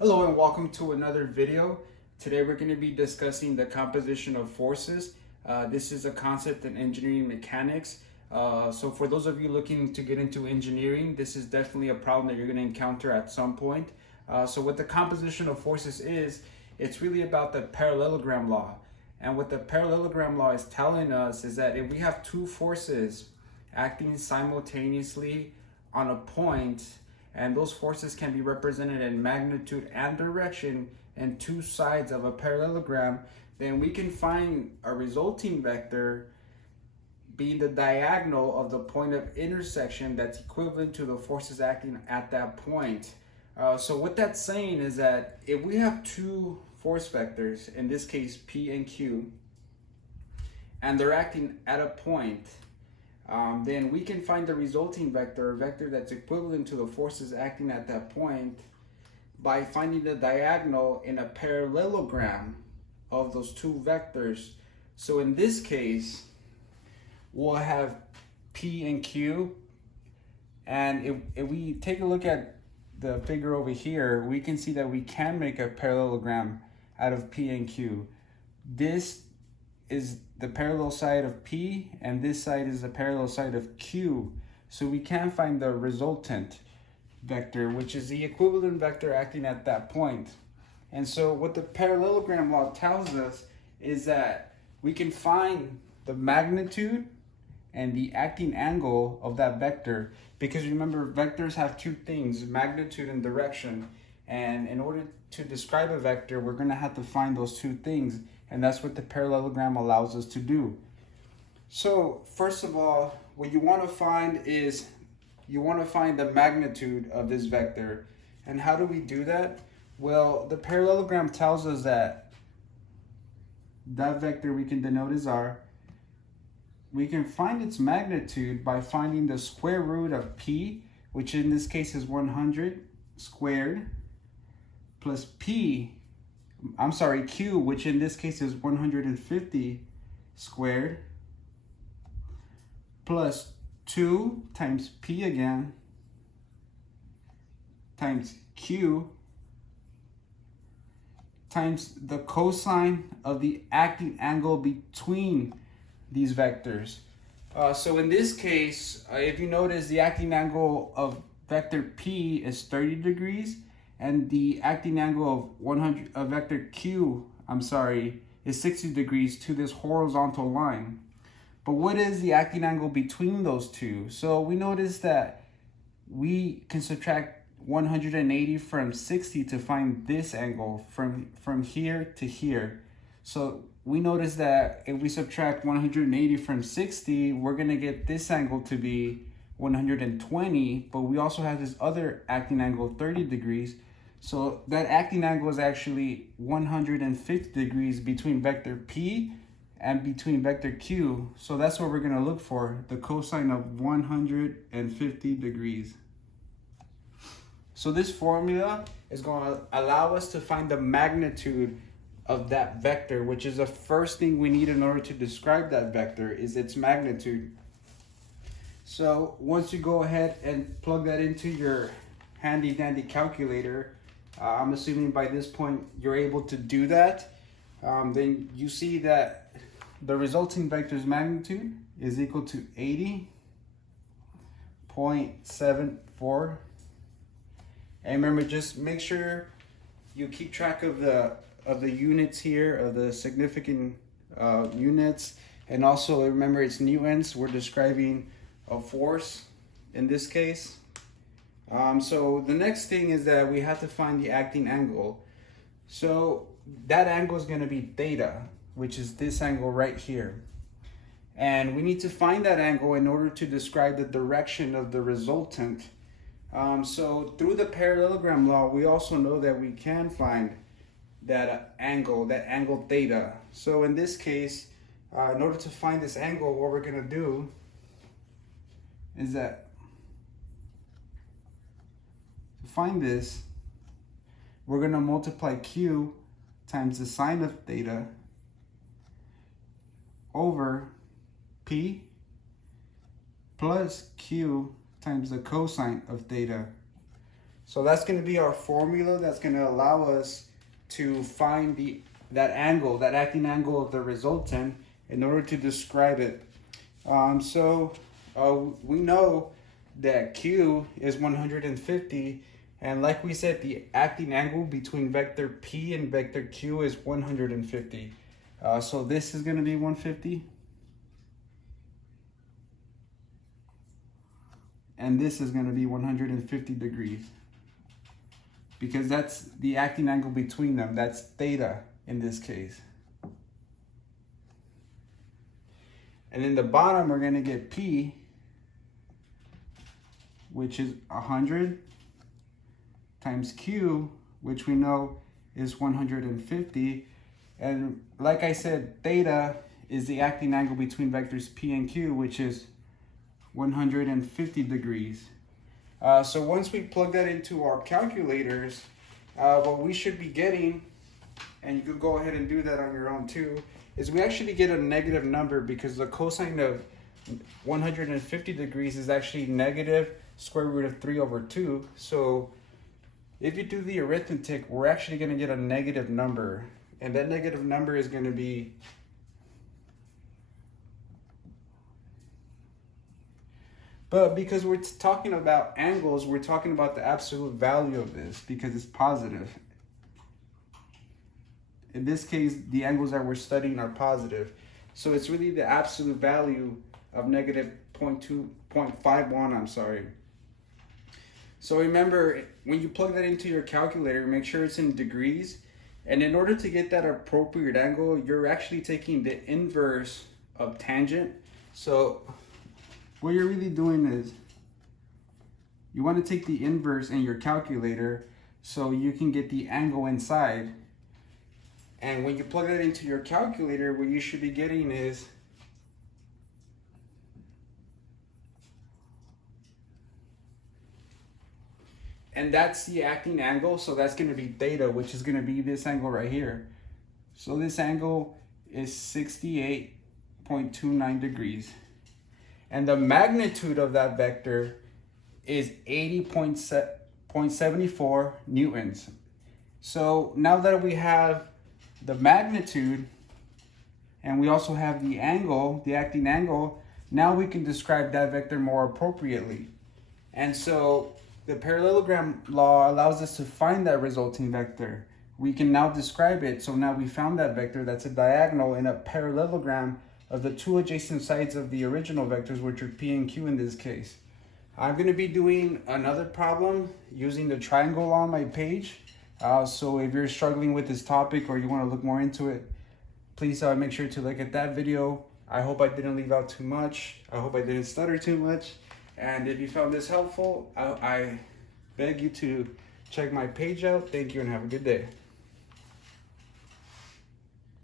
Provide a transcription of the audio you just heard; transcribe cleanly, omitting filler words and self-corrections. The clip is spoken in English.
Hello and welcome to another video. Today we're going to be discussing the composition of forces. This is a concept in engineering mechanics. So for those of you looking to get into engineering, this is definitely a problem that you're going to encounter at some point. So what the composition of forces is, it's really about the parallelogram law. And what the parallelogram law is telling us is that if we have two forces acting simultaneously on a point, and those forces can be represented in magnitude and direction in two sides of a parallelogram, then we can find a resulting vector being the diagonal of the point of intersection that's equivalent to the forces acting at that point. So what that's saying is that if we have two force vectors, in this case P and Q, and they're acting at a point, then we can find the resulting vector, a vector that's equivalent to the forces acting at that point, by finding the diagonal in a parallelogram of those two vectors. So in this case, we'll have P and Q, and if we take a look at the figure over here, we can see that we can make a parallelogram out of P and Q. This is the parallel side of P, and this side is the parallel side of Q. So we can find the resultant vector, which is the equivalent vector acting at that point. And so what the parallelogram law tells us is that we can find the magnitude and the acting angle of that vector, because remember, vectors have two things, magnitude and direction. And in order to describe a vector, we're going to have to find those two things. And that's what the parallelogram allows us to do. So first of all, what you want to find is you want to find the magnitude of this vector. And how do we do that? Well, the parallelogram tells us that that vector we can denote as R. We can find its magnitude by finding the square root of P, which in this case is 100 squared, plus Q, which in this case is 150 squared, plus 2 times P again, times Q, times the cosine of the acting angle between these vectors. So in this case, if you notice, the acting angle of vector P is 30 degrees, and the acting angle of vector Q, is 60 degrees to this horizontal line. But what is the acting angle between those two? So we notice that we can subtract 180 from 60 to find this angle from here to here. So we notice that if we subtract 180 from 60, we're going to get this angle to be 120, but we also have this other acting angle of 30 degrees. So that acting angle is actually 150 degrees between vector P and between vector Q. So that's what we're going to look for, the cosine of 150 degrees. So this formula is going to allow us to find the magnitude of that vector, which is the first thing we need in order to describe that vector, is its magnitude. So once you go ahead and plug that into your handy dandy calculator, I'm assuming by this point you're able to do that, then you see that the resulting vector's magnitude is equal to 80.74. And remember, just make sure you keep track of the units here, of the significant units, and also remember it's newtons. We're describing a force in this case. So the next thing is that we have to find the acting angle. So that angle is going to be theta, which is this angle right here. And we need to find that angle in order to describe the direction of the resultant. So through the parallelogram law, we also know that we can find that angle theta. So in this case, in order to find this angle, what we're going to do is that to find this, we're going to multiply Q times the sine of theta over P plus Q times the cosine of theta. So that's going to be our formula that's going to allow us to find that angle, that acting angle of the resultant in order to describe it. We know that Q is 150, and like we said, the acting angle between vector P and vector Q is 150. So this is going to be 150. And this is going to be 150 degrees. Because that's the acting angle between them. That's theta in this case. And in the bottom, we're going to get P, which is 100, times Q, which we know is 150. And like I said, theta is the acting angle between vectors P and Q, which is 150 degrees. So once we plug that into our calculators, what we should be getting, and you could go ahead and do that on your own too, is we actually get a negative number because the cosine of 150 degrees is actually negative square root of 3/2. So if you do the arithmetic, we're actually going to get a negative number. And that negative number is going to be But because we're talking about angles, we're talking about the absolute value of this because it's positive. In this case, the angles that we're studying are positive. So it's really the absolute value of negative 0.51, I'm sorry. So remember, when you plug that into your calculator, make sure it's in degrees. And in order to get that appropriate angle, you're actually taking the inverse of tangent. So what you're really doing is you want to take the inverse in your calculator so you can get the angle inside. And when you plug that into your calculator, what you should be getting is and that's the acting angle, so that's going to be theta, which is going to be this angle right here. So this angle is 68.29 degrees. And the magnitude of that vector is 80.74 newtons. So now that we have the magnitude and we also have the angle, the acting angle, now we can describe that vector more appropriately. And so the parallelogram law allows us to find that resulting vector. We can now describe it. So now we found that vector that's a diagonal in a parallelogram of the two adjacent sides of the original vectors, which are P and Q in this case. I'm going to be doing another problem using the triangle on my page. So if you're struggling with this topic or you want to look more into it, please make sure to look at that video. I hope I didn't leave out too much. I hope I didn't stutter too much. And if you found this helpful, I beg you to check my page out. Thank you and have a good day.